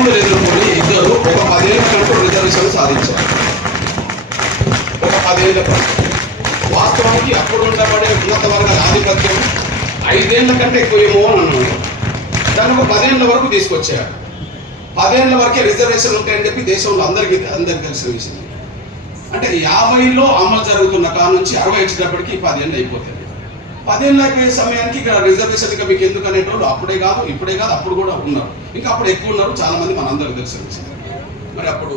ఇబ్బందులు ఎదుర్కొని ఇద్దరు ఒక 10 ఏళ్ళ కంటూ రిజర్వేషన్ సాధించారు. ఒక 10 ఏళ్ళ కంటే వాస్తవానికి అప్పుడు ఉండబడే ఉన్నత వర్గాల ఆధిపత్యం 5 ఏళ్ళ కంటే ఎక్కువ ఏమో అని అన్నాడు. దాన్ని ఒక 10 ఏళ్ళ వరకు తీసుకొచ్చారు. 10 ఏళ్ళ వరకే రిజర్వేషన్ ఉంటాయని చెప్పి దేశంలో అందరికీ తెలిసిన విషయం. అంటే 50లో అమలు జరుగుతున్న కాలం నుంచి 60 వచ్చేటప్పటికి 10 ఏళ్ళు అయిపోతుంది. 10 ఏళ్ళు అయిపోయే సమయానికి ఇక్కడ రిజర్వేషన్ ఇంకా మీకు ఎందుకు అనేటోళ్ళు అప్పుడే కాదు ఇప్పుడే కాదు అప్పుడు కూడా ఉన్నారు. ఇంకా అప్పుడు ఎక్కువ ఉన్నారు, చాలా మంది మనందరికీ తెలిసిన విషయం. మరి అప్పుడు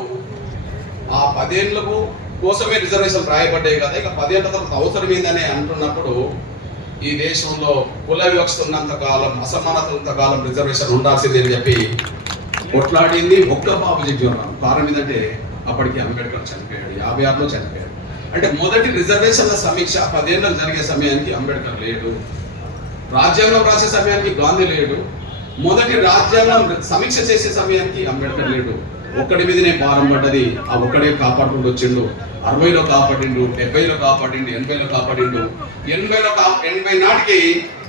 ఆ 10 ఏళ్ళకు కోసమే రిజర్వేషన్ రాయబడ్డాయి కదా, ఇక 10 ఏళ్ళ తర్వాత అవసరం ఏందని అంటున్నప్పుడు ఈ దేశంలో కుల వివక్ష ఉన్నంత కాలం, అసమానత ఉన్నంత కాలం రిజర్వేషన్ ఉండాల్సింది అని చెప్పి కొట్లాడింది ఒక్క బాబు జగ్జీవన్. కారణం ఏంటంటే అప్పటికి అంబేద్కర్ చనిపోయాడు, 56లో చనిపోయాడు. అంటే మొదటి రిజర్వేషన్ల సమీక్ష 10 ఏళ్ళకు జరిగే సమయానికి అంబేద్కర్ లేడు, రాజ్యాంగం రాసే సమయానికి గాంధీ లేడు, మొదటి రాజ్యాంగం సమీక్ష చేసే సమయానికి అంబేద్కర్ లేడు. ఒక్కడి మీదనే భారం పడ్డది. ఆ ఒక్కడే కాపాడుకుంటూ వచ్చిండు. 60లో కాపాడిండు, 70లో కాపాడిండు, 80లో కాపాడిండు. 80 నాటికి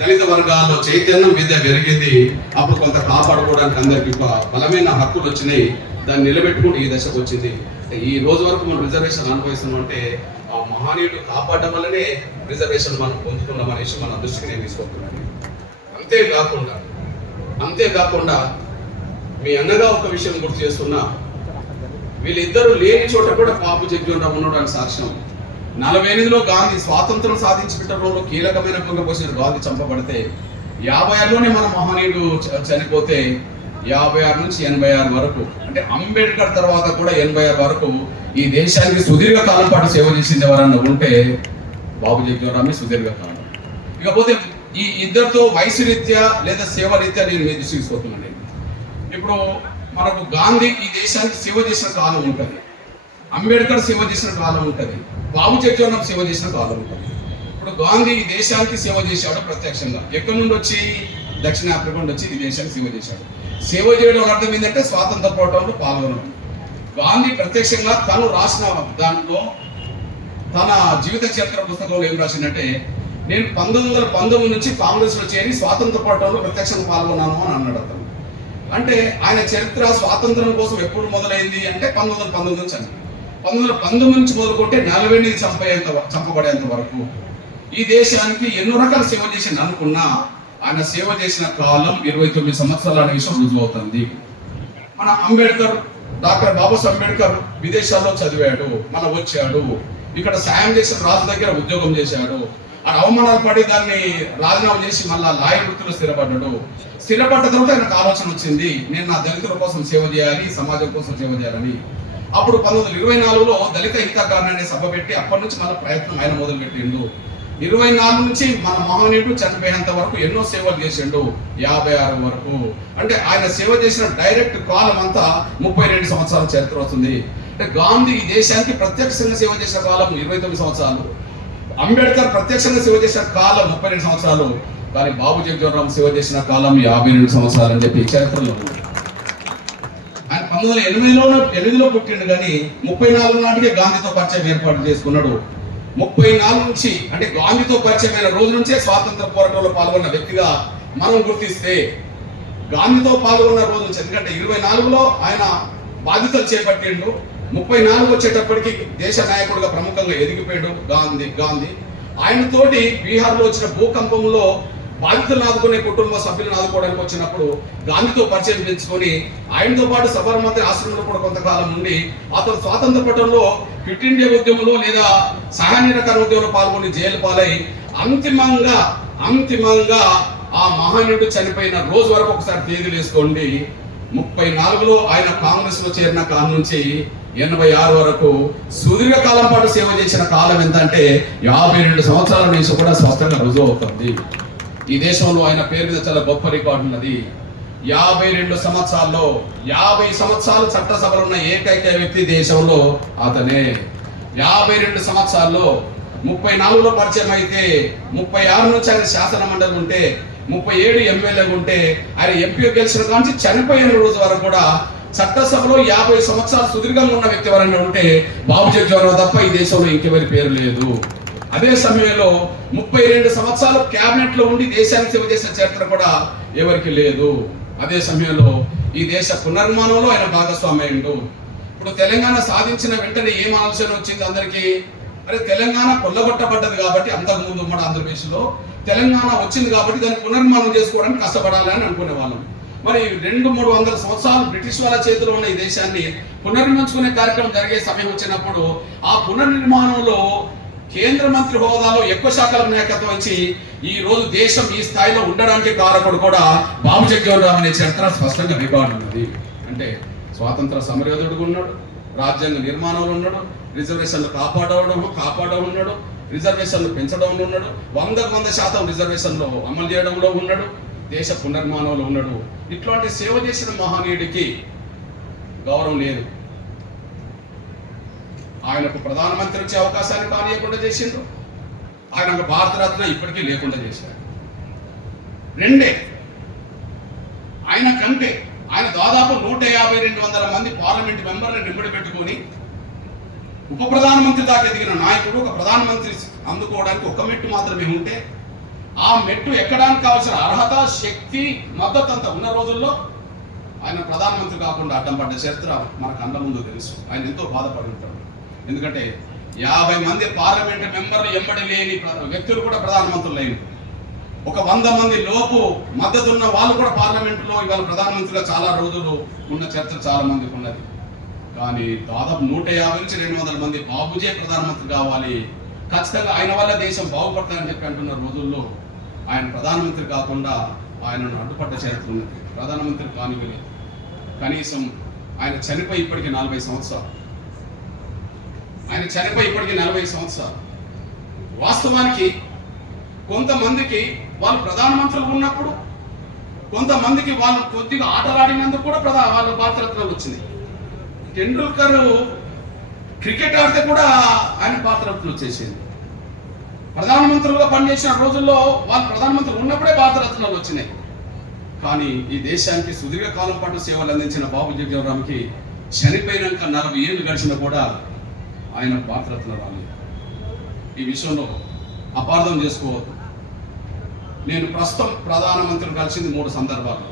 దళిత వర్గాల్లో చైతన్యం విద్య పెరిగింది. అప్పుడు కొంత కాపాడుకోవడానికి అందరికి బలమైన హక్కులు వచ్చినాయి. దాన్ని నిలబెట్టుకుంటూ ఈ దశకు వచ్చింది. ఈ రోజు వరకు మనం రిజర్వేషన్ అనుభవిస్తున్నాం అంటే ఆ మహనీయులు కాపాడడం వల్లనే రిజర్వేషన్ మనం పొందుతున్నాం అనేసి మన దృష్టికి నేను తీసుకుంటున్నాను. అంతేకాకుండా మీ అన్నగా ఒక విషయం గుర్తు చేస్తున్నా, వీళ్ళిద్దరూ లేని చోట కూడా బాబు జగ్జీవన్ రామ్ ఉండడానికి సాక్ష్యం. 48లో గాంధీ స్వాతంత్రం సాధించి పెట్టడంలో కీలకమైన భూమిక పోసిన గాంధీ చంపబడితే 56లోనే మన మహనీయుడు చనిపోతే 56 నుంచి 86 వరకు, అంటే అంబేద్కర్ తర్వాత కూడా 86 వరకు ఈ దేశానికి సుదీర్ఘ కాలం పాటు సేవ చేసింది ఎవరన్నా ఉంటే బాబు జగ్జీవన్ రామే సుదీర్ఘ కాలం. ఇకపోతే ఈ ఇద్దరితో వయసు రీత్యా లేదా సేవ రీత్యా నేను మీద తీసుకొస్తున్నాను. ఇప్పుడు మనకు గాంధీ ఈ దేశానికి సేవ చేసిన కాలం ఉంటుంది, అంబేద్కర్ సేవ చేసిన కాలం ఉంటుంది, బాబు జగ్జీవన్ రామ్ సేవ చేసిన కాలం ఉంటుంది. ఇప్పుడు గాంధీ ఈ దేశానికి సేవ చేశాడు ప్రత్యక్షంగా. ఎక్కడి నుండి వచ్చి? దక్షిణాఫ్రికా నుండి వచ్చి ఈ దేశానికి సేవ చేశాడు. సేవ చేయడం అర్థం ఏంటంటే స్వాతంత్ర పోరాటంలో పాల్గొనడం. గాంధీ ప్రత్యక్షంగా తను రాసిన దాంట్లో తన జీవిత చరిత్ర పుస్తకంలో ఏం రాసిందంటే, నేను 1919 నుంచి కాంగ్రెస్లో చేరి స్వాతంత్ర పోరాటంలో ప్రత్యక్షంగా పాల్గొన్నాను అని అన్నాడు అతను. అంటే ఆయన చరిత్ర స్వాతంత్రం కోసం ఎప్పుడు మొదలైంది అంటే 1919 నుంచి అండి. 1919 నుంచి మొదలుకుంటే 40 చంపబడేంత వరకు ఈ దేశానికి ఎన్నో రకాల సేవ చేసింది అనుకున్నా ఆయన సేవ చేసిన కాలం 29 సంవత్సరాలు అనే విషయం రుజువవుతుంది. మన అంబేద్కర్, డాక్టర్ బాబాసాహెబ్ అంబేద్కర్ విదేశాల్లో చదివాడు, మన వచ్చాడు, ఇక్కడ సాయం చేసిన రాజు దగ్గర ఉద్యోగం చేశాడు. ఆ అవమానాలు పడి దాన్ని రాజీనామా చేసి మళ్ళా లాయర్ వృత్తిలో స్థిరపడ్డాడు. స్థిరపడ్డ తర్వాత ఆయనకు ఆలోచన వచ్చింది, నేను నా దళితుల కోసం సేవ చేయాలి, సమాజం కోసం సేవ చేయాలని. అప్పుడు 1924లో దళిత హితకారణ అనే సభ పెట్టి అప్పటి నుంచి మన ప్రయత్నం ఆయన మొదలు పెట్టిండు. 24 నుంచి మన మహనీయుడు చనిపోయేంత వరకు ఎన్నో సేవలు చేసిండు, 56 వరకు. అంటే ఆయన సేవ చేసిన డైరెక్ట్ కాలం అంతా 32 సంవత్సరాల చరిత్ర వస్తుంది. అంటే గాంధీ ఈ దేశానికి ప్రత్యక్షంగా సేవ చేసిన కాలం 29 సంవత్సరాలు, అంబేద్కర్ ప్రత్యక్షంగా సేవ చేసిన కాలం 32 సంవత్సరాలు, కానీ బాబు జగ్జీవన్ రామ్ సేవ చేసిన కాలం 52 సంవత్సరాలు అని చెప్పి చరిత్రలో ఉంది. ఆయన 1908లో పుట్టిండు, కానీ 34 నాటికే గాంధీతో పరిచయం ఏర్పాటు చేసుకున్నాడు. 34 నుంచి అంటే గాంధీతో పరిచయమైన రోజు నుంచే స్వాతంత్ర పోరాటంలో పాల్గొన్న వ్యక్తిగా మనం గుర్తిస్తే, గాంధీతో పాల్గొన్న రోజు నుంచి, ఎందుకంటే 24లో ఆయన బాధ్యతలు చేపట్టిండు, 34 వచ్చేటప్పటికి దేశ నాయకుడిగా ప్రముఖంగా ఎదిగిపోయాడు గాంధీ. ఆయనతోటి బీహార్లో వచ్చిన భూకంపంలో బాధితులను ఆదుకునే కుటుంబ సభ్యులను ఆదుకోవడానికి వచ్చినప్పుడు గాంధీతో పరిచయం పెంచుకొని ఆయనతో పాటు సబర్మతి ఆశ్రమంలో కూడా కొంతకాలం ఉండి అతను స్వాతంత్ర పోరాటంలో క్విట్ ఇండియా ఉద్యమంలో లేదా సహాయ నిరాకరణ ఉద్యమంలో పాల్గొని జైలు పాలై అంతిమంగా ఆ మహనీయుడు చనిపోయిన రోజు వరకు ఒకసారి తేదీలు వేసుకోండి. 34లో ఆయన కాంగ్రెస్ లో చేరిన కాలం నుంచి 86 వరకు సుదీర్ఘ కాలం పాటు సేవ చేసిన కాలం ఎంత అంటే 52 సంవత్సరాల నుంచి కూడా స్పష్టంగా రుజువు అవుతుంది. ఈ దేశంలో ఆయన పేరు మీద చాలా గొప్ప రికార్డు ఉన్నది. 52 సంవత్సరాల్లో 50 సంవత్సరాలు చట్టసభలో ఉన్న ఏకైక వ్యక్తి దేశంలో అతనే. 52 సంవత్సరాల్లో 34లో పరిచయం అయితే 36 నుంచి ఆయన శాసన మండలి ఉంటే 37 ఎమ్మెల్యేలు ఉంటే ఆయన ఎంపీ గెలిచిన కానీ చనిపోయిన రోజు వరకు కూడా చట్టసభలో 50 సంవత్సరాలు సుదీర్ఘంగా ఉన్న వ్యక్తి ఎవరైనా ఉంటే బాబు జగ్జీవన్ రామ్ తప్ప ఈ దేశంలో ఇంకెవరి పేరు లేదు. అదే సమయంలో 32 సంవత్సరాలు క్యాబినెట్ లో ఉండి దేశానికి సేవ చేసిన చరిత్ర కూడా ఎవరికి లేదు. అదే సమయంలో ఈ దేశ పునర్నిర్మాణంలో ఆయన భాగస్వామ్యుడు. ఇప్పుడు తెలంగాణ సాధించిన వెంటనే ఏం ఆలోచన వచ్చింది అందరికీ? అరే తెలంగాణ కొల్లగొట్టబడ్డది కాబట్టి, అంతకుముందు మన ఆంధ్రప్రదేశ్లో తెలంగాణ వచ్చింది కాబట్టి దాన్ని పునర్నిర్మాణం చేసుకోవడానికి కష్టపడాలని అనుకునే వాళ్ళం. మరి 200-300 సంవత్సరాలు బ్రిటిష్ వాళ్ళ చేతిలో ఉన్న ఈ దేశాన్ని పునర్నిర్మించుకునే కార్యక్రమం జరిగే సమయం వచ్చినప్పుడు ఆ పునర్నిర్మాణంలో కేంద్ర మంత్రి హోదాలో ఎక్కువ శాఖల నాయకత్వం వహించి ఈ రోజు దేశం ఈ స్థాయిలో ఉండడానికి కారకుడు కూడా బాబు జగజీవన్ రామ్ అనే చరిత్ర స్పష్టంగా రికార్డు ఉన్నది. అంటే స్వాతంత్ర సమరయోధుడు ఉన్నాడు, రాజ్యాంగ నిర్మాణంలో ఉన్నాడు, రిజర్వేషన్లు కాపాడడం ఉన్నాడు, రిజర్వేషన్లు పెంచడంలో ఉన్నాడు, 100% రిజర్వేషన్లో అమలు చేయడంలో ఉన్నాడు, దేశ పునర్నిర్మాణంలో ఉన్నాడు. ఇట్లాంటి సేవ చేసిన మహనీయుడికి గౌరవం లేదు. ఆయనకు ప్రధానమంత్రి వచ్చే అవకాశాన్ని కానియకుండా చేసిండ్రు. ఆయనకు భారతరత్న ఇప్పటికీ లేకుండా చేశారు. రెండే ఆయన కంటే ఆయన దాదాపు 150-200 మంది పార్లమెంట్ మెంబర్లు నిమ్మడి పెట్టుకొని ఉప ప్రధానమంత్రి దాకా ఎదిగిన నాయకుడు ఒక ప్రధానమంత్రి అందుకోవడానికి ఒక మెట్టు మాత్రమే ఉంటే ఆ మెట్టు ఎక్కడానికి కావాల్సిన అర్హత, శక్తి, మద్దతు అంతా ఉన్న రోజుల్లో ఆయన ప్రధానమంత్రి కాకుండా అడ్డం పడ్డ చరిత్ర మనకు అంత ముందు తెలుసు. ఆయన ఎంతో బాధపడి ఉంటాడు. ఎందుకంటే 50 మంది పార్లమెంట్ మెంబర్లు ఎంబడి లేని వ్యక్తులు కూడా ప్రధానమంత్రులు అయిన, ఒక 100 మంది లోపు మద్దతు ఉన్న వాళ్ళు కూడా పార్లమెంటులో ఇవాళ ప్రధానమంత్రిగా చాలా రోజులు ఉన్న చరిత్ర చాలా మందికి ఉన్నది. కానీ దాదాపు 150-200 మంది బాబుజే ప్రధానమంత్రి కావాలి, ఖచ్చితంగా ఆయన వల్ల దేశం బాగుపడతారని చెప్పి అంటున్న రోజుల్లో ఆయన ప్రధానమంత్రి కాకుండా ఆయనను అడ్డుపడ్డ చరిత్ర ఉన్నది. ప్రధానమంత్రి కానివ్వలేదు. కనీసం ఆయన చనిపోయి ఇప్పటికీ 40 సంవత్సరాలు. వాస్తవానికి కొంతమందికి వాళ్ళు ప్రధానమంత్రులు ఉన్నప్పుడు, కొంతమందికి వాళ్ళు కొద్దిగా ఆటలాడినందుకు కూడా వాళ్ళు భారతరత్నాలు వచ్చింది. టెండూల్కర్ క్రికెట్ ఆడితే కూడా ఆయన భారతరత్న వచ్చేసింది. ప్రధానమంత్రులుగా పనిచేసిన రోజుల్లో వాళ్ళు ప్రధానమంత్రులు ఉన్నప్పుడే భారతరత్నాలు వచ్చినాయి. కానీ ఈ దేశానికి సుదీర్ఘకాలం పాటు సేవలు అందించిన బాబు జగజీవన్ రామ్కి చనిపోయినాక 40 ఏళ్ళు గడిచినా కూడా ఆయన భారతరత్న రాలేదు. ఈ విషయంలో అపార్థం చేసుకోవద్దు. నేను ప్రస్తుతం ప్రధానమంత్రిని కలిసింది 3 సందర్భాలు,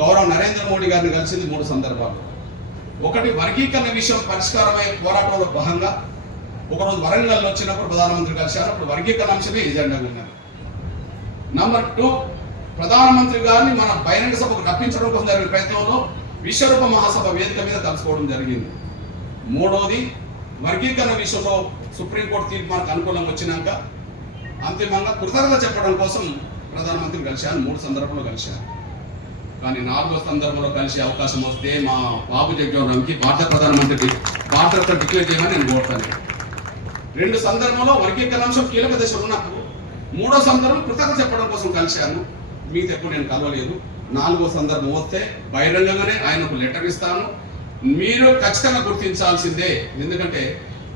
గౌరవ నరేంద్ర మోడీ గారిని కలిసింది 3 సందర్భాలు. ఒకటి వర్గీకరణ విషయం పరిష్కారమయ్యే పోరాటంలో భాగంగా ఒకరోజు వరంగల్ వచ్చినప్పుడు ప్రధానమంత్రి కలిశారు. అప్పుడు వర్గీకరణ అంశమే ఎజెండాగా ఉన్నారు. నంబర్ 2, ప్రధానమంత్రి గారిని మన బహిరంగ సభకు రప్పించడం కోసం జరిగిన ప్రయత్నంలో విశ్వరూప మహాసభ వేదిక మీద కలుసుకోవడం జరిగింది. మూడోది, వర్గీకరణ విషయంలో సుప్రీంకోర్టు తీర్పు మనకు అనుకూలంగా వచ్చినాక అంతిమంగా కృతజ్ఞత చెప్పడం కోసం ప్రధానమంత్రిని కలిశాను. 3 సందర్భంలో కలిశాను. కానీ 4వ సందర్భంలో కలిసే అవకాశం వస్తే మా బాబు జగజీవన్ రామ్కి భారత ప్రధానమంత్రికి భారతరత్న డిక్లేర్ చేయమని నేను కోరుతాను. 2 సందర్భంలో వర్గీకరణ అంశం కీలక దశ ఉన్నప్పుడు, 3వ సందర్భం కృతజ్ఞత చెప్పడం కోసం కలిశాను. మీతో ఎప్పుడు నేను కలవలేదు. 4వ సందర్భం వస్తే బహిరంగంగానే ఆయనకు లెటర్ ఇస్తాను. మీరు ఖచ్చితంగా గుర్తించాల్సిందే. ఎందుకంటే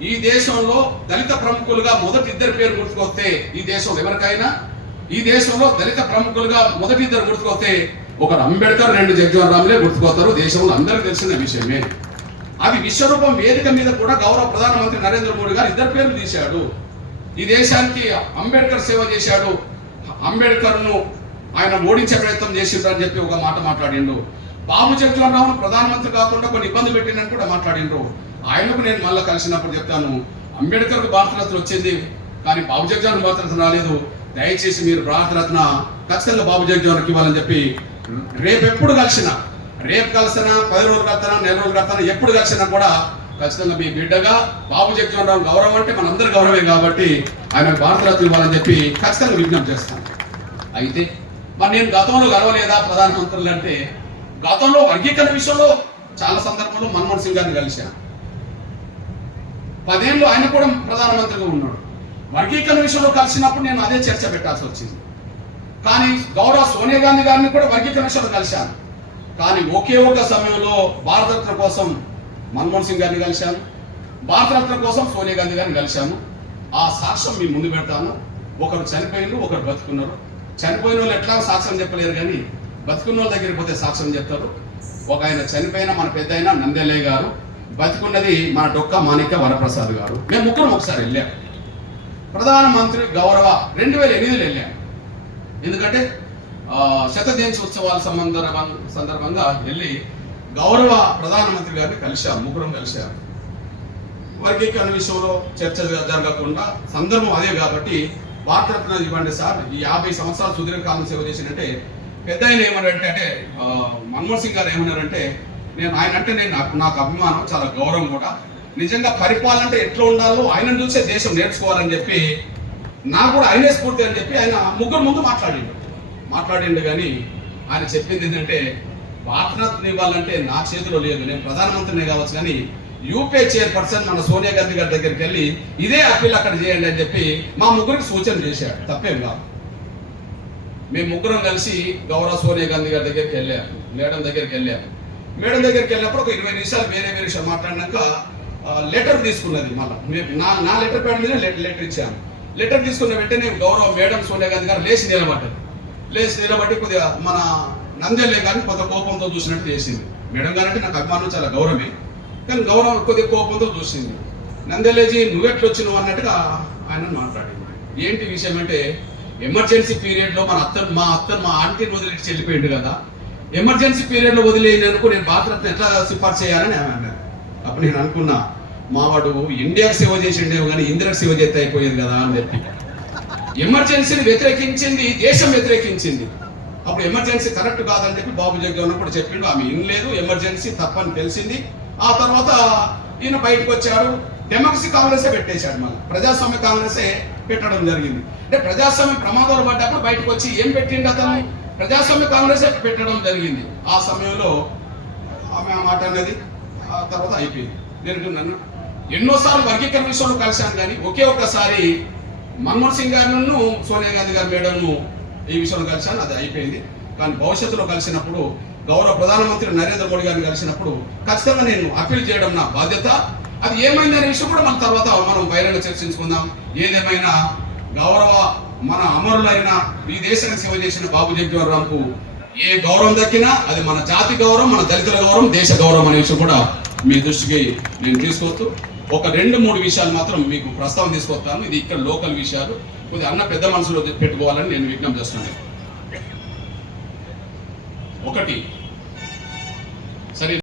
ఈ దేశంలో దళిత ప్రముఖులుగా మొదటి 2 పేరు గుర్తుకొస్తే, ఈ దేశంలో ఎవరికైనా ఈ దేశంలో దళిత ప్రముఖులుగా మొదటి 2 గుర్తుకొస్తే ఒకరు అంబేద్కర్, 2 జగజీవన్ రామ్లే గుర్తుకొస్తారు. దేశంలో అందరికీ తెలిసిన విషయమే. అది విశ్వరూపం వేదిక మీద కూడా గౌరవ ప్రధానమంత్రి నరేంద్ర మోడీ గారు 2 పేర్లు తీశాడు. ఈ దేశానికి అంబేద్కర్ సేవ చేశాడు, అంబేద్కర్ను ఆయన ఓడించే ప్రయత్నం చేసిండ్రు అని చెప్పి ఒక మాట మాట్లాడిండు. బాబు జగజీవన్ రామ్ ప్రధానమంత్రి కాకుండా కొన్ని ఇబ్బంది పెట్టిందని కూడా మాట్లాడిండ్రు. ఆయనకు నేను మళ్ళీ కలిసినప్పుడు చెప్తాను, అంబేద్కర్కు భారతరత్న వచ్చింది కానీ బాబు జగజీవన్ భారతరత్న రాలేదు. దయచేసి మీరు భారతరత్న ఖచ్చితంగా బాబు జగజీవన్కి ఇవ్వాలని చెప్పి రేపు కలిసినా 10 రోజులు కలుతానా, 4 రోజులు కలుతానా, ఎప్పుడు కలిసినా కూడా ఖచ్చితంగా మీ బిడ్డగా బాబు జగజీవన్ రామ్ గౌరవం అంటే మనందరి గౌరవమే కాబట్టి ఆయన భారతరత్న ఇవ్వాలని చెప్పి ఖచ్చితంగా విజ్ఞప్తి చేస్తాను. అయితే మరి నేను గతంలో కలవలేదా ప్రధానమంత్రులు అంటే, గతంలో వర్గీకరణ విషయంలో చాలా సందర్భంలో మన్మోహన్ సింగ్ గారిని కలిశాను. 10 ఏళ్ళు ఆయన కూడా ప్రధానమంత్రిగా ఉన్నాడు. వర్గీకరణ విషయంలో కలిసినప్పుడు నేను అదే చర్చ పెట్టాల్సి వచ్చింది. కానీ గౌరవ సోనియా గాంధీ గారిని కూడా వర్గీకరణ విషయంలో కలిశాను. కానీ ఒకే ఒక సమయంలో భారతరత్న కోసం మన్మోహన్ సింగ్ గారిని కలిశాను, భారతరత్న కోసం సోనియా గాంధీ గారిని కలిశాను. ఆ సాక్ష్యం మీ ముందు పెడతాను. ఒకరు చనిపోయినారు, ఒకరు బతుకున్నారు. చనిపోయిన వాళ్ళు ఎట్లా సాక్ష్యం చెప్పలేరు, కానీ బతుకున్న వాళ్ళ దగ్గరికి పోతే సాక్ష్యం చెప్తారు. ఒక ఆయన చనిపోయిన మన పెద్ద అయిన నందేలయ్య గారు, బతుకున్నది మన డొక్క మాణిక్య వరప్రసాద్ గారు. మేము ముగ్గురం ఒకసారి వెళ్ళాం. ప్రధానమంత్రి గౌరవ 2008లో వెళ్ళాం. ఎందుకంటే శతదినోత్సవాల సందర్భంగా వెళ్ళి గౌరవ ప్రధానమంత్రి గారిని కలిశారు, ముగ్గురం కలిశారు. వర్గీకరణ విషయంలో చర్చ జరగకుండా సందర్భం అదే కాబట్టి భారతరత్న ఇవ్వండి సార్, ఈ 50 సంవత్సరాలు సుదీర్ఘకాలం సేవ చేసినట్టే పెద్ద ఆయన ఏమన్నారంటే, అంటే మన్మోహన్ సింగ్ గారు ఏమన్నారంటే, నాకు అభిమానం, చాలా గౌరవం కూడా, నిజంగా పరిపాలన అంటే ఎట్లా ఉండాలో ఆయనను చూసే దేశం నేర్చుకోవాలని చెప్పి నాకు కూడా ఆయనే స్ఫూర్తి అని చెప్పి ఆయన ముగ్గురు ముందు మాట్లాడిండు. కానీ ఆయన చెప్పింది ఏంటంటే, భారతరత్న ఇవ్వాలంటే నా చేతిలో లేదు, నేను ప్రధానమంత్రిని కావచ్చు, కానీ యూపీఏ చైర్పర్సన్ మన సోనియా గాంధీ గారి దగ్గరికి వెళ్ళి ఇదే అప్పీల్ అక్కడ చేయండి అని చెప్పి మా ముగ్గురికి సూచన చేశాడు. తప్పేం కాదు. మేము ముగ్గురం కలిసి గౌరవ సోనియా గాంధీ గారి దగ్గరికి వెళ్ళాము, మేడం దగ్గరికి వెళ్ళినప్పుడు ఒక 20 నిమిషాలు వేరే విషయం మాట్లాడినాక లెటర్ తీసుకున్నది. మళ్ళీ నా లెటర్ ప్యాడ్ మీద లెటర్ ఇచ్చాను. లెటర్ తీసుకున్న వెంటనే గౌరవ మేడం సోనియా గాంధీ గారు లేచి నిలబడి కొద్దిగా మన నంద్యాలే గారిని కొంత కోపంతో చూసినట్టు చేసింది. మేడం గారు అంటే నాకు అభిమానం, చాలా గౌరవమే, కానీ గౌరవం కొద్దిగా కోపంతో చూసింది. నంద్యాలేజీ నువ్వెట్లు వచ్చినావు అన్నట్టుగా ఆయన మాట్లాడింది. ఏంటి విషయం అంటే, ఎమర్జెన్సీ పీరియడ్లో మా ఆంటీని వదిలేసి వెళ్ళిపోయింది కదా, ఎమర్జెన్సీ పీరియడ్లో వదిలేయనుకో నేను భారతరత్న ఎట్లా సిఫార్సు చేయాలని ఆమె అన్నారు. అప్పుడు నేను అనుకున్నా, మావాడు ఇండియాకి సేవ చేసిండేమో కానీ ఇందిరకు సేవ చేస్తే అయిపోయేది కదా అని చెప్పి. ఎమర్జెన్సీని వ్యతిరేకించింది దేశం, వ్యతిరేకించింది. అప్పుడు ఎమర్జెన్సీ కరెక్ట్ కాదని చెప్పి బాబు జగన్ అప్పుడు చెప్పిండు. ఆమె ఇనలేదు, ఎమర్జెన్సీ తప్పని తెలిసింది. ఆ తర్వాత ఈయన బయటకు వచ్చాడు, డెమోక్రసీ కాంగ్రెసే పెట్టేశాడు, మళ్ళీ ప్రజాస్వామ్య కాంగ్రెసే పెట్టడం జరిగింది. అంటే ప్రజాస్వామ్య ప్రమాదాలు పడ్డప్పుడు బయటకు వచ్చి ఏం పెట్టిండు అతను, ప్రజాస్వామ్య కాంగ్రెసే పెట్టడం జరిగింది. ఆ సమయంలో ఆమె ఆ మాట అన్నది. ఆ తర్వాత అయిపోయింది. నేను నన్ను ఎన్నోసార్లు వర్గీకరణ విషయంలో కలిశాను, కానీ ఒకే ఒక్కసారి మన్మోహన్ సింగ్ గారిను సోనియా గాంధీ గారి మేడంను ఈ విషయంలో కలిశాను, అది అయిపోయింది. కానీ భవిష్యత్తులో కలిసినప్పుడు గౌరవ ప్రధానమంత్రి నరేంద్ర మోడీ గారిని కలిసినప్పుడు ఖచ్చితంగా నేను అప్పీల్ చేయడం నా బాధ్యత. అది ఏమైందనే విషయం కూడా మన తర్వాత మనం బహిరంగ చర్చించుకుందాం. ఏదేమైనా గౌరవ మన అమరులైన ఈ దేశానికి సేవ చేసిన బాబు జగజీవన్ రామ్కు ఏ గౌరవం దక్కినా అది మన జాతి గౌరవం, మన దళితుల గౌరవం, దేశ గౌరవం అనే విషయం కూడా మీ దృష్టికి నేను తీసుకొస్తూ ఒక 2-3 విషయాలు మాత్రం మీకు ప్రస్తావన తీసుకొస్తాను. ఇది ఇక్కడ లోకల్ విషయాలు, కొద్దిగా అన్న పెద్ద మనసులో పెట్టుకోవాలని నేను విజ్ఞప్తి చేస్తున్నాను. ఒకటి,